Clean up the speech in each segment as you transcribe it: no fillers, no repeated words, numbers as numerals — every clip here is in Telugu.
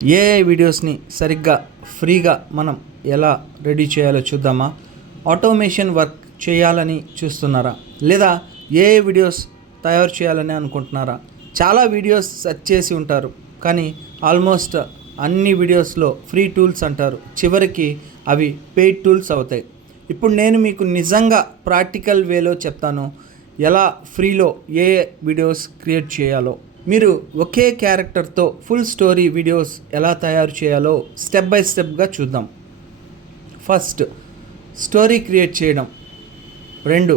ఏఐ వీడియోస్ని సరిగ్గా ఫ్రీగా మనం ఎలా రెడీ చేయాలో చూద్దామా? ఆటోమేషన్ వర్క్ చేయాలని చూస్తున్నారా? లేదా ఏఐ వీడియోస్ తయారు చేయాలని అనుకుంటున్నారా? చాలా వీడియోస్ సెర్చ్ చేసి ఉంటారు, కానీ ఆల్మోస్ట్ అన్ని వీడియోస్లో ఫ్రీ టూల్స్ అంటారు, చివరికి అవి పెయిడ్ టూల్స్ అవుతాయి. ఇప్పుడు నేను మీకు నిజంగా ప్రాక్టికల్ వేలో చెప్తాను, ఎలా ఫ్రీలో ఏఐ వీడియోస్ క్రియేట్ చేయాలో. మీరు ఒకే క్యారెక్టర్తో ఫుల్ స్టోరీ వీడియోస్ ఎలా తయారు చేయాలో స్టెప్ బై స్టెప్గా చూద్దాం. ఫస్ట్, స్టోరీ క్రియేట్ చేయడం. 2,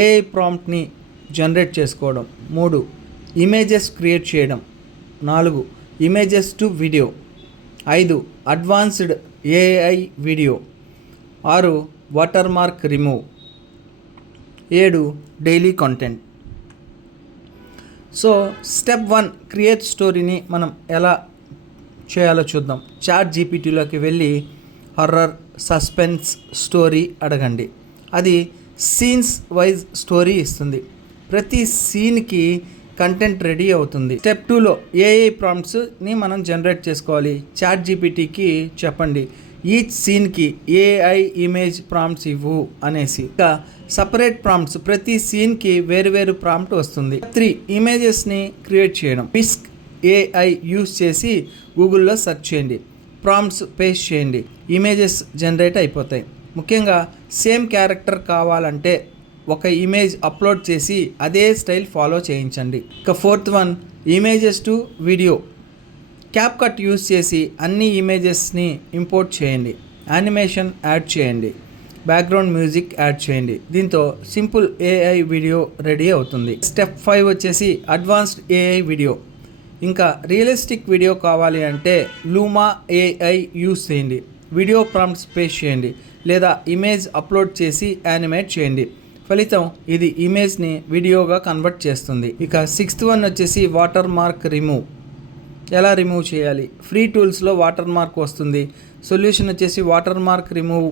ఏఐ ప్రాంప్ట్ని జనరేట్ చేసుకోవడం. 3, ఇమేజెస్ క్రియేట్ చేయడం. 4, images to video. 5, advanced AI video. 6, water mark remove. 7, daily content. So step 1, create స్టోరీని మనం ఎలా చేయాలో చూద్దాం. చాట్ జీపీటీలోకి వెళ్ళి హర్రర్, సస్పెన్స్ స్టోరీ అడగండి. అది సీన్స్ వైజ్ స్టోరీ ఇస్తుంది. ప్రతి సీన్కి కంటెంట్ రెడీ అవుతుంది. స్టెప్ 2లో ఏఐ ప్రాంప్ట్స్ని మనం జనరేట్ చేసుకోవాలి. చాట్ జీపీటీకి చెప్పండి, ఈచ్ సీన్కి ఏఐ ఇమేజ్ ప్రాంప్ట్స్ ఇవ్వు అనేసి. ఇంకా సపరేట్ ప్రాంప్ట్స్, ప్రతి సీన్కి వేరు ప్రాంప్ట్ వస్తుంది. 3, ఇమేజెస్ని క్రియేట్ చేయడం. పిస్క్ ఏఐ యూస్ చేసి గూగుల్లో సెర్చ్ చేయండి, ప్రాంప్ట్స్ పేస్ట్ చేయండి, ఇమేజెస్ జనరేట్ అయిపోతాయి. ముఖ్యంగా సేమ్ క్యారెక్టర్ కావాలంటే ఒక ఇమేజ్ అప్లోడ్ చేసి అదే స్టైల్ ఫాలో చేయించండి. ఇక 4th one, images to video. CapCut use చేసి అన్ని ఇమేజెస్ని ఇంపోర్ట్ చేయండి, యానిమేషన్ యాడ్ చేయండి, బ్యాక్గ్రౌండ్ మ్యూజిక్ యాడ్ చేయండి. దీంతో సింపుల్ ఏఐ వీడియో రెడీ అవుతుంది. స్టెప్ 5 వచ్చేసి అడ్వాన్స్డ్ ఏఐ వీడియో. ఇంకా రియలిస్టిక్ వీడియో కావాలి అంటే లూమా ఏఐ యూస్ చేయండి, వీడియో ప్రాంప్ట్స్ పేస్ట్ చేయండి, లేదా ఇమేజ్ అప్లోడ్ చేసి యానిమేట్ చేయండి. ఫలితం ఇది ఇమేజ్ని వీడియోగా కన్వర్ట్ చేస్తుంది. ఇక 6th వన్ వచ్చేసి వాటర్ మార్క్ రిమూవ్. ఎలా రిమూవ్ చేయాలి? ఫ్రీ టూల్స్లో వాటర్ మార్క్ వస్తుంది. సొల్యూషన్ వచ్చేసి water mark remove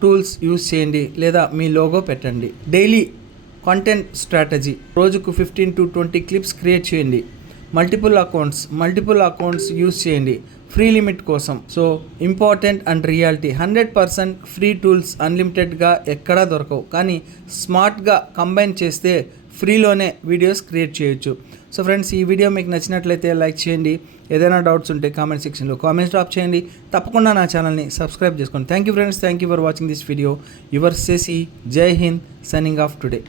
tools use చేయండి, లేదా మీ లోగో పెట్టండి. Daily content strategy. రోజుకు 15 to 20 క్లిప్స్ క్రియేట్ చేయండి. మల్టిపుల్ అకౌంట్స్ యూస్ చేయండి ఫ్రీ లిమిట్ కోసం. So important and reality, 100% free tools అన్లిమిటెడ్గా ఎక్కడా దొరకవు, కానీ స్మార్ట్గా కంబైన్ చేస్తే ఫ్రీలోనే వీడియోస్ క్రియేట్ చేయొచ్చు. సో ఫ్రెండ్స్, ఈ వీడియో మీకు నచ్చినట్లయితే లైక్ చేయండి. ఏదైనా డౌట్స్ ఉంటే కామెంట్ సెక్షన్లో కామెంట్స్ డ్రాప్ చేయండి. తప్పకుండా నా ఛానల్ని సబ్స్క్రైబ్ చేసుకోండి. Thank you friends, thank you for watching this video. Your Shashi, Jai Hind, signing off today.